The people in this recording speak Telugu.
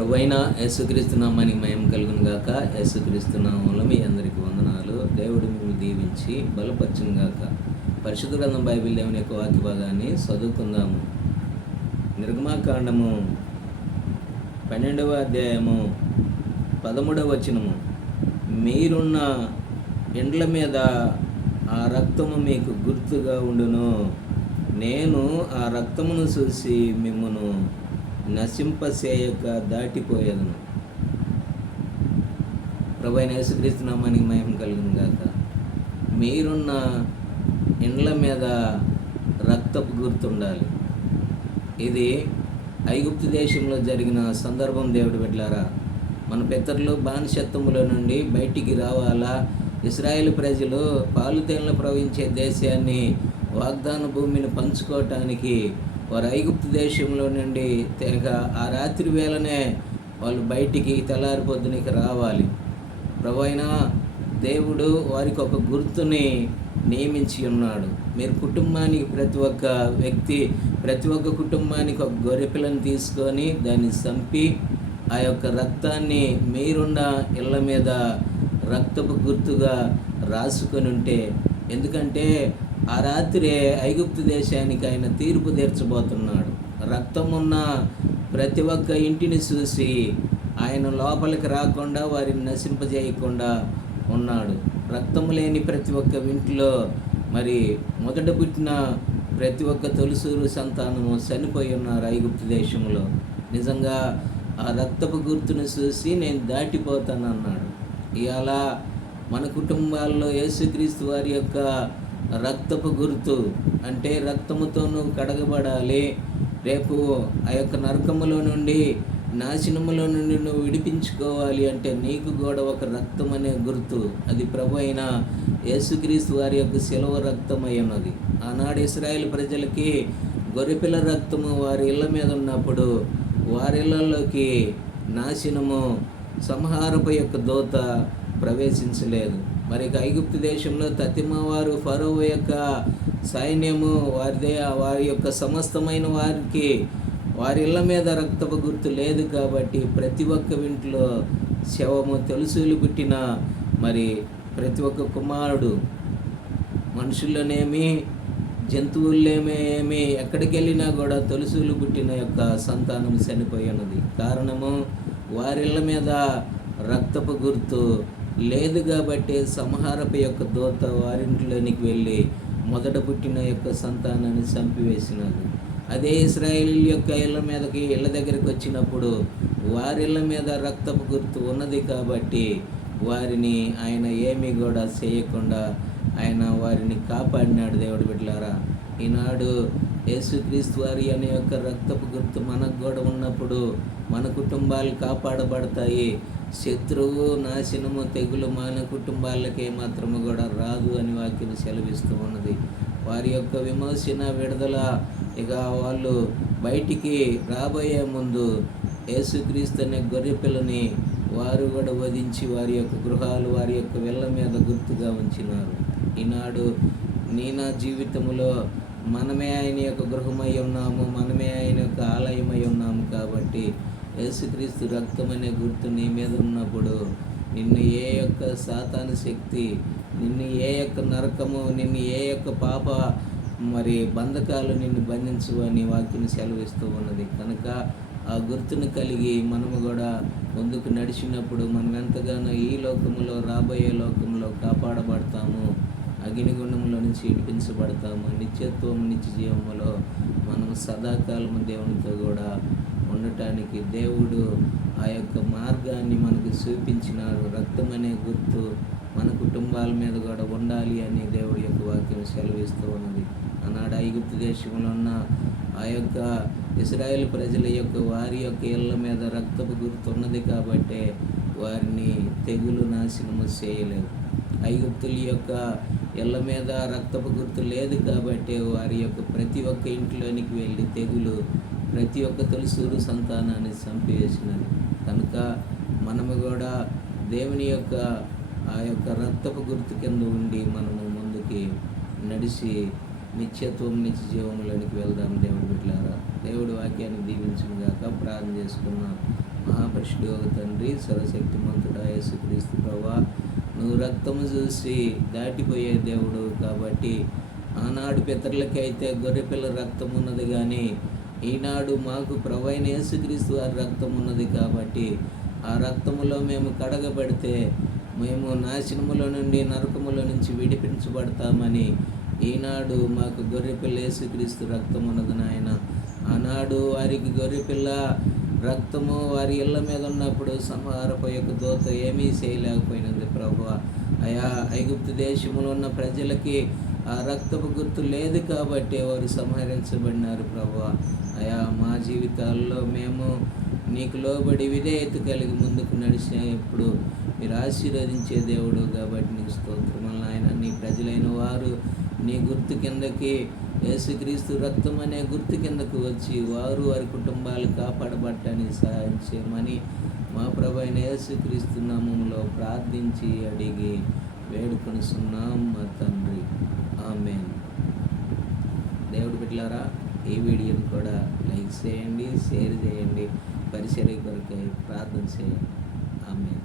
ప్రభువైన యేసుక్రీస్తు నామానికి మహిమ కలుగును గాక. యేసుక్రీస్తు నామములో మీ అందరికీ వందనాలు. దేవుడు మిమ్మల్ని దీవించి బలపరచును గాక. పరిశుద్ధ గ్రంథం బైబిల్ దేవుని యొక్క వాక్య భాగాన్ని చదువుకుందాము. నిర్గమాకాండము 12వ అధ్యాయము 13వ వచనము. మీరున్న ఎండ్ల మీద ఆ రక్తము మీకు గుర్తుగా ఉండును. నేను ఆ రక్తమును చూసి మిమ్మును నశింపసేయక దాటిపోయేదను. ప్రభువైన యేసుక్రీస్తు నామానికి మహిమ కలుగును గాక. మీరున్న ఇండ్ల మీద రక్తపు గుర్తుండాలి. ఇది ఐగుప్తు దేశంలో జరిగిన సందర్భం. దేవుడి బిడ్డలారా, మన పితరులు బానిసత్వములో నుండి బయటికి రావాలా, ఇశ్రాయేలు ప్రజలు పాలు తేనెలు ప్రవహించే దేశాన్ని, వాగ్దాన భూమిని పంచుకోవటానికి వారు ఐగుప్తు దేశంలో నుండి తెగ ఆ రాత్రి వేళనే వాళ్ళు బయటికి తెల్లారి పొద్దునికి రావాలి. ప్రభువైన దేవుడు వారికి ఒక గుర్తుని నియమించి ఉన్నాడు. మీరు కుటుంబానికి ప్రతి ఒక్క కుటుంబానికి ఒక గొర్రెపిల్లని తీసుకొని దాన్ని చంపి ఆ యొక్క రక్తాన్ని మీరున్న ఇళ్ళ మీద రక్తపు గుర్తుగా రాసుకొని ఉంటే, ఎందుకంటే ఆ రాత్రే ఐగుప్తు దేశానికి ఆయన తీర్పు తీర్చబోతున్నాడు. రక్తం ఉన్న ప్రతి ఒక్క ఇంటిని చూసి ఆయన లోపలికి రాకుండా వారిని నశింపజేయకుండా ఉన్నాడు. రక్తము లేని ప్రతి ఒక్క ఇంటిలో మరి మొదట పుట్టిన ప్రతి ఒక్క తొలిసూరు సంతానము చనిపోయి ఉన్నారు ఐగుప్తు దేశంలో. నిజంగా ఆ రక్తపు గుర్తును చూసి నేను దాటిపోతానన్నాడు. ఇవాళ మన కుటుంబాల్లో యేసుక్రీస్తు వారి యొక్క రక్తపు గుర్తు అంటే రక్తముతో నువ్వు కడగబడాలి. రేపు ఆ యొక్క నరకములో నుండి, నాశనములో నుండి నువ్వు విడిపించుకోవాలి అంటే నీకు కూడా ఒక రక్తం అనే గుర్తు. అది ప్రభు అయిన యేసుక్రీస్తు వారి యొక్క శిలువ రక్తం అయి ఉన్నది. ఆనాడు ఇశ్రాయేలు ప్రజలకి గొర్రెపిల్ల రక్తము వారి ఇళ్ళ మీద ఉన్నప్పుడు వారి ఇళ్ళలోకి నాశనము, సంహారపు యొక్క దూత ప్రవేశించలేదు. మరి ఐగుప్తు దేశంలో తతిమవారు ఫరో యొక్క సైన్యము వారి యొక్క సమస్తమైన వారికి వారి ఇళ్ళ మీద రక్తపు గుర్తు లేదు కాబట్టి ప్రతి ఒక్క ఇంట్లో శవము, తెలుసులు పుట్టిన మరి ప్రతి ఒక్క కుమారుడు, మనుషుల్లోనేమి జంతువుల్లోనేమి ఎక్కడికి వెళ్ళినా కూడా తెలుసులు పుట్టిన యొక్క సంతానం చనిపోయినది. కారణము వారిళ్ళ మీద రక్తపు గుర్తు లేదు కాబట్టి సంహారపు యొక్క దూత వారింట్లోనికి వెళ్ళి మొదట పుట్టిన యొక్క సంతానాన్ని చంపివేసినది. అదే ఇశ్రాయేలు యొక్క ఇళ్ళ దగ్గరికి వచ్చినప్పుడు వారిళ్ళ మీద రక్తపు గుర్తు ఉన్నది కాబట్టి వారిని ఆయన ఏమీ కూడా చేయకుండా ఆయన వారిని కాపాడినాడు. దేవుడి బిడ్డలారా, ఈనాడు యేసుక్రీస్తు వారి అనే యొక్క రక్తపు గుర్తు మనకు కూడా ఉన్నప్పుడు మన కుటుంబాలు కాపాడబడతాయి. శత్రువు, నాశనము, తెగులు మన కుటుంబాలకే మాత్రము కూడా రాదు అని వాక్యం సెలవిస్తూ ఉన్నది. వారి యొక్క విమోచన, విడుదల ఇక వాళ్ళు బయటికి రాబోయే ముందు యేసుక్రీస్తు అనే గొర్రెపిల్లని వారు కూడా వధించి వారి యొక్క గృహాలు, వారి యొక్క వీళ్ళ మీద గుర్తుగా ఉంచినారు. ఈనాడు నా జీవితంలో మనమే ఆయన యొక్క గృహమై ఉన్నాము, మనమే ఆయన యొక్క ఆలయమై ఉన్నాము కాబట్టి యేసుక్రీస్తు రక్తం అనే గుర్తు నీ మీద ఉన్నప్పుడు నిన్ను ఏ యొక్క సాతాను శక్తి, నిన్ను ఏ యొక్క నరకము, నిన్ను ఏ యొక్క పాప మరి బంధకాలు నిన్ను బంధించు అని వాక్యం సెలవిస్తూ ఉన్నది. కనుక ఆ గుర్తును కలిగి మనము కూడా ముందుకు నడిచినప్పుడు మనం ఎంతగానో ఈ లోకములో, రాబోయే లోకంలో కాపాడబడతాము, అగ్నిగుండంలో నుంచి విడిపించబడతాము. నిత్యత్వం, నిత్య జీవములో మనం సదాకాలము దేవునితో కూడా ఉండటానికి దేవుడు ఆ యొక్క మార్గాన్ని మనకు చూపించినారు. రక్తం అనే గుర్తు మన కుటుంబాల మీద కూడా ఉండాలి అని దేవుడి యొక్క వాక్యం సెలవిస్తూ ఉన్నది. ఆనాడు ఐగుప్తు దేశంలో ఉన్న ఆ యొక్క ఇశ్రాయేలు ప్రజల యొక్క వారి యొక్క ఇళ్ళ మీద రక్తపు గుర్తు ఉన్నది కాబట్టి వారిని తెగులు, నాశనము చేయలేదు. ఐగుప్తుల యొక్క ఇళ్ళ మీద రక్తపు గుర్తు లేదు కాబట్టి వారి యొక్క ప్రతి ఒక్క ఇంట్లోనికి వెళ్ళి తెగులు ప్రతి ఒక్క తొలిసూరు సంతానాన్ని చంపివేసినది. కనుక మనము కూడా దేవుని యొక్క ఆ యొక్క రక్తపు గుర్తు కింద ఉండి మనము ముందుకి నడిచి నిత్యత్వం, నిత్య జీవంలోనికి వెళ్దాం. దేవుడి బిడ్డలారా. దేవుడి వాక్యాన్ని దీవించుగాక. ప్రార్థన చేసుకున్నాం. మహాపరిశుద్ధ తండ్రి, సర్వశక్తిమంతుడా యేసుక్రీస్తు ప్రభువా, నువ్వు రక్తము చూసి దాటిపోయే దేవుడు కాబట్టి ఆనాడు పితరులకైతే గొర్రెపిల్ల రక్తం ఉన్నది, కానీ ఈనాడు మాకు ప్రభువైన యేసుక్రీస్తు వారి రక్తం ఉన్నది కాబట్టి ఆ రక్తములో మేము కడగబడితే మేము నాశనములో నుండి, నరకములో నుంచి విడిపించబడతామని ఈనాడు మాకు గొర్రెపిల్ల యేసుక్రీస్తు రక్తం ఉన్నది నాయన. ఆనాడు వారికి గొర్రెపిల్ల రక్తము వారి ఇళ్ళ మీద ఉన్నప్పుడు సంహారపు యొక్క దూత ఏమీ చేయలేకపోయినది ప్రభువా. అయా ఐగుప్తు దేశంలో ఉన్న ప్రజలకి ఆ రక్తపు గుర్తు లేదు కాబట్టి వారు సంహరించబడినారు ప్రభువా. అయా మా జీవితాల్లో మేము నీకు లోబడి విధేయత కలిగి ముందుకు నడిచినప్పుడు మీరు ఆశీర్వదించే దేవుడు కాబట్టి నీకు స్తోత్రములు నాయన. నీ ప్రజలైన వారు నీ గుర్తు కిందకి, యేసుక్రీస్తు రక్తం అనే గుర్తు కిందకు వచ్చి వారు వారి కుటుంబాలు కాపాడబడటానికి సహాయం చేయమని మా ప్రభు అయిన యేసుక్రీస్తు నామములో ప్రార్థించి అడిగి వేడుకొనుచున్నాం మా తండ్రి. ఆమేన్. దేవుడి బిడ్డలారా, ఈ వీడియోని కూడా లైక్ చేయండి, షేర్ చేయండి, పరిచర్య కొరకై ప్రార్థన చేయండి. ఆమేన్.